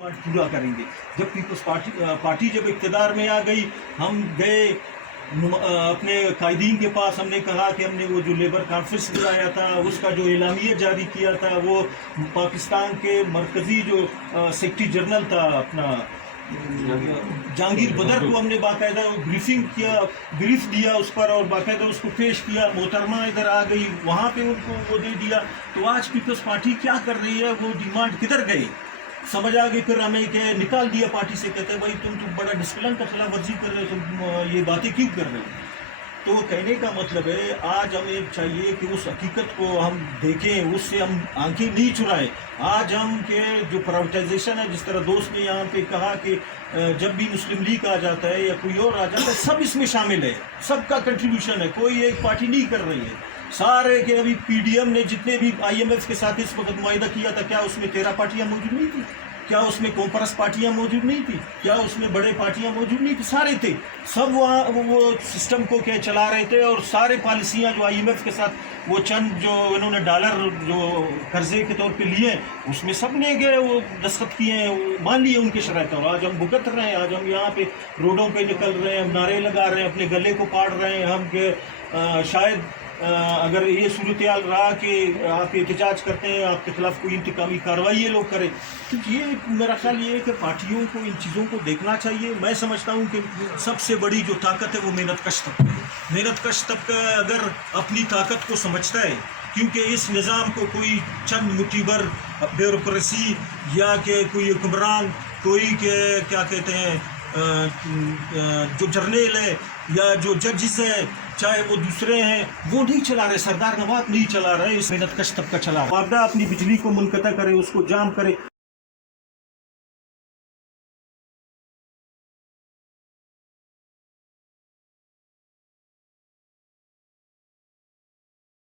پورا کریں گے. جب پیپلز پارٹی جب اقتدار میں آ گئی, ہم گئے اپنے قائدین کے پاس, ہم نے کہا کہ ہم نے وہ جو لیبر کانفرنس بلایا تھا, اس کا جو اعلامیہ جاری کیا تھا, وہ پاکستان کے مرکزی جو سیکرٹری جنرل تھا اپنا جہانگیر بدر کو ہم نے باقاعدہ بریفنگ کیا, بریف دیا اس پر, اور باقاعدہ اس کو پیش کیا. محترمہ ادھر آ گئی, وہاں پہ ان کو وہ دے دیا. تو آج پیپلز پارٹی کیا کر رہی ہے, وہ ڈیمانڈ کدھر گئی سمجھ آ گئی. پھر ہمیں کہ نکال دیا پارٹی سے, کہتے ہیں بھائی تم بڑا ڈسپلن کا خلاف ورزی کر رہے ہو, تم یہ باتیں کیوں کر رہے ہو. تو کہنے کا مطلب ہے آج ہمیں چاہیے کہ اس حقیقت کو ہم دیکھیں, اس سے ہم آنکھیں نہیں چرائیں. آج ہم کے جو پرائیویٹائزیشن ہے, جس طرح دوست نے یہاں پہ کہا کہ جب بھی مسلم لیگ آ جاتا ہے یا کوئی اور آ جاتا ہے, سب اس میں شامل ہے, سب کا کنٹریبیوشن ہے, کوئی ایک پارٹی نہیں کر رہی ہے. سارے کے ابھی پی ڈی ایم نے جتنے بھی آئی ایم ایف کے ساتھ اس وقت معاہدہ کیا تھا, کیا اس میں 13 پارٹیاں موجود نہیں تھیں؟ کیا اس میں کومپرس پارٹیاں موجود نہیں تھی؟ کیا اس میں بڑے پارٹیاں موجود نہیں تھی؟ سارے تھے. سب وہاں وہ سسٹم کو کیا چلا رہے تھے, اور سارے پالیسیاں جو آئی ایم ایف کے ساتھ وہ چند جو انہوں نے ڈالر جو قرضے کے طور پہ لیے, اس میں سب نے گئے وہ دستخط کیے ہیں, مان لیے ان کے شرائط. اور آج ہم بھگت رہے ہیں, آج ہم یہاں پہ روڈوں پہ نکل رہے ہیں, ہم نعرے لگا رہے ہیں, اپنے گلے کو پاڑ رہے ہیں ہم کہ شاید اگر یہ صورتحال رہا کہ آپ احتجاج کرتے ہیں, آپ کے خلاف کوئی انتقامی کارروائی یہ لوگ کریں. تو یہ میرا خیال یہ ہے کہ پارٹیوں کو ان چیزوں کو دیکھنا چاہیے. میں سمجھتا ہوں کہ سب سے بڑی جو طاقت ہے وہ محنت کش طبقہ ہے. محنت کش طبقہ اگر اپنی طاقت کو سمجھتا ہے, کیونکہ اس نظام کو کوئی چند مٹیبر بیوروکریسی یا کہ کوئی حکمران, کوئی کہ کیا کہتے ہیں جو جرنیل ہے یا جو ججز ہے, چاہے وہ دوسرے ہیں, وہ نہیں چلا رہے. سردار نواب نہیں چلا رہے, اس محنت کش طبقہ چلا رہا ہے. اپنی بجلی کو منقطع کرے, اس کو جام کرے,